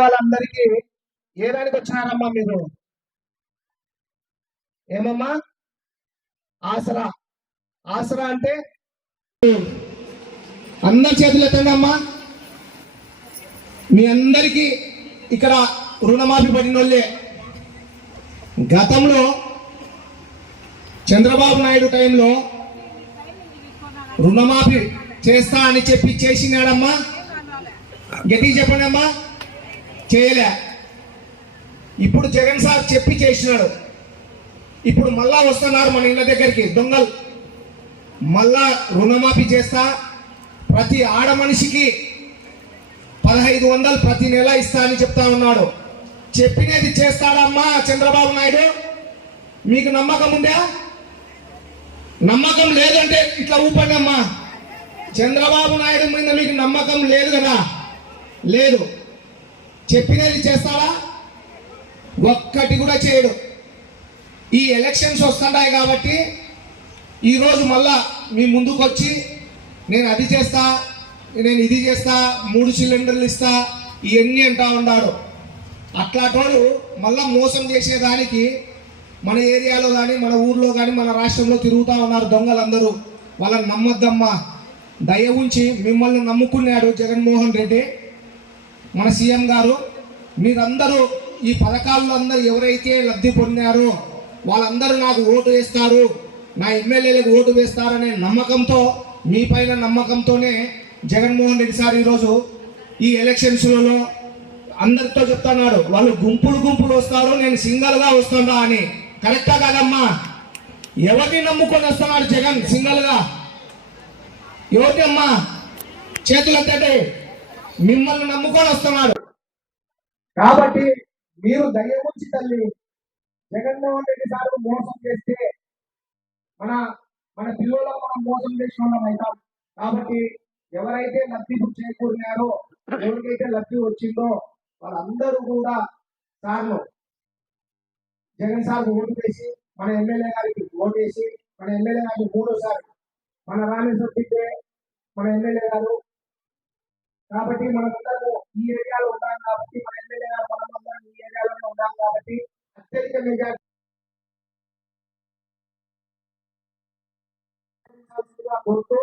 వాళ్ళందరికీ ఏదానికి వచ్చినారమ్మా మీరు? ఏమమ్మా? ఆసరా. ఆసరా అంటే అందరి చేతులు ఎత్తండి అమ్మా. మీ అందరికీ ఇక్కడ రుణమాఫీ పడిన వాళ్ళే. గతంలో చంద్రబాబు నాయుడు టైంలో రుణమాఫీ చేస్తా అని చెప్పి చేసినాడమ్మా. గట్టిగా చెప్పండి అమ్మా. చేయలే. ఇప్పుడు జగన్ సార్ చెప్పి చేసినాడు. ఇప్పుడు మళ్ళా వస్తున్నారు మన ఇళ్ళ దగ్గరికి దొంగలు. మళ్ళా రుణమాఫీ చేస్తా, ప్రతి ఆడ మనిషికి 1500 ప్రతి నెల ఇస్తా అని చెప్తా ఉన్నాడు. చెప్పినది చేస్తాడమ్మా చంద్రబాబు నాయుడు? మీకు నమ్మకం ఉందా? నమ్మకం లేదంటే ఇట్లా ఊపండి అమ్మా. చంద్రబాబు నాయుడు మీద మీకు నమ్మకం లేదు కదా? లేదు. చెప్పినది చేస్తాడా? ఒక్కటి కూడా చేయడు. ఈ ఎలక్షన్స్ వస్తున్నాయి కాబట్టి ఈరోజు మళ్ళా మీ ముందుకు వచ్చి నేను అది చేస్తా, నేను ఇది చేస్తా, 3 సిలిండర్లు ఇస్తా, ఇవన్నీ అంటా ఉన్నాడు. అట్లాంటోడు మళ్ళా మోసం చేసేదానికి మన ఏరియాలో కానీ, మన ఊర్లో కానీ, మన రాష్ట్రంలో తిరుగుతూ ఉన్నారు దొంగలందరూ. వాళ్ళని నమ్మద్దమ్మా. దయ ఉంచి మిమ్మల్ని నమ్ముకున్నాడు జగన్మోహన్ రెడ్డి మన సీఎం గారు. మీరందరూ ఈ పథకాల్లో అందరూ ఎవరైతే లబ్ధి పొందారో వాళ్ళందరూ నాకు ఓటు వేస్తారు, నా ఎమ్మెల్యేలకు ఓటు వేస్తారనే నమ్మకంతో, మీ పైన నమ్మకంతోనే జగన్మోహన్ రెడ్డి సార్ ఈరోజు ఈ ఎలక్షన్స్లలో అందరితో చెప్తున్నాడు, వాళ్ళు గుంపులు గుంపులు వస్తారు, నేను సింగల్గా వస్తున్నా అని. కరెక్టా కాదమ్మా? ఎవరిని నమ్ముకొని వస్తున్నాడు జగన్ సింగల్గా? ఎవరిని అమ్మా? చేతులంటే మిమ్మల్ని నమ్ముకొని వస్తున్నాడు. కాబట్టి మీరు దయ ఉంచి తల్లి జగన్మోహన్ రెడ్డి సార్ మోసం చేస్తే మన పిల్లల్లో మనం మోసం చేసిన వాళ్ళం అవుతాం. కాబట్టి ఎవరైతే లబ్ధి చేకూరినారో, ఎవరికైతే లబ్ధి వచ్చిందో వాళ్ళందరూ కూడా సార్లు జగన్ సార్ ఓటు వేసి, మన ఎమ్మెల్యే గారికి ఓటు వేసి, మన ఎమ్మెల్యే గారికి 3సారి మన రామేశ్వర మన ఎమ్మెల్యే గారు. కాబట్టి మనమందరము ఈ ఏరియాలో ఉంటాం కాబట్టి, మన ఎమ్మెల్యే గారు మనమందరం ఈ ఏరియాలోనే ఉంటాం కాబట్టి అత్యధిక మెజార్టీ కోరుతూ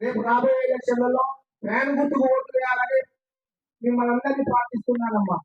రేపు రాబోయే ఎలక్షన్లలో ఫ్యాన్ గుర్తుకు ఓటు వేయాలని మిమ్మల్ని అందరినీ ప్రార్థిస్తున్నానమ్మా.